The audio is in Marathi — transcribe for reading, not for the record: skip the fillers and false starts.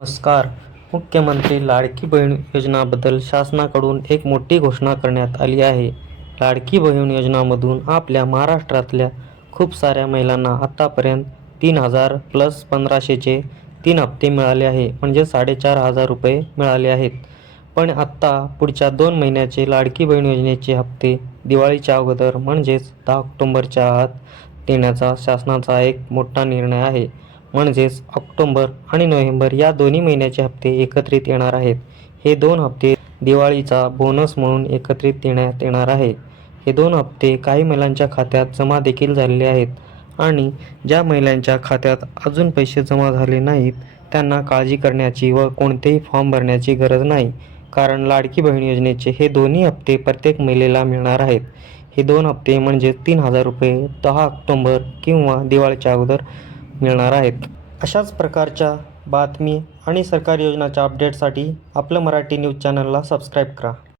नमस्कार. मुख्यमंत्री लाडकी बहीण योजनाबद्दल शासनाकडून एक मोठी घोषणा करण्यात आली आहे. लाडकी बहीण योजनामधून आपल्या महाराष्ट्रातल्या खूप साऱ्या महिलांना आतापर्यंत 3,000 प्लस 1,500चे 3 हप्ते मिळाले आहे, म्हणजे 4,500 रुपये मिळाले आहेत. पण आत्ता पुढच्या 2 महिन्याचे लाडकी बहीण योजनेचे हप्ते दिवाळीच्या अगोदर म्हणजेच 10 ऑक्टोबरच्या आत देण्याचा शासनाचा एक मोठा निर्णय आहे. म्हणजेच ऑक्टोबर आणि नोव्हेंबर या दोन्ही महिन्याचे हप्ते एकत्रित येणार आहेत. हे 2 हप्ते दिवाळीचा बोनस म्हणून एकत्रित देण्यात येणार आहे. हे 2 हप्ते काही महिलांच्या खात्यात जमा देखील झालेले आहेत आणि ज्या महिलांच्या खात्यात अजून पैसे जमा झाले नाहीत त्यांना काळजी करण्याची व कोणतेही फॉर्म भरण्याची गरज नाही. कारण लाडकी बहीण योजनेचे हे दोन्ही हप्ते प्रत्येक महिलेला मिळणार आहेत. हे 2 हप्ते म्हणजे 3,000 रुपये 10 ऑक्टोबर किंवा दिवाळीच्या अगोदर मिळणार आहेत. अशाच प्रकारच्या बातमी आणि सरकारी योजनांच्या अपडेटसाठी आपलं मराठी न्यूज चॅनलला सबस्क्राईब करा.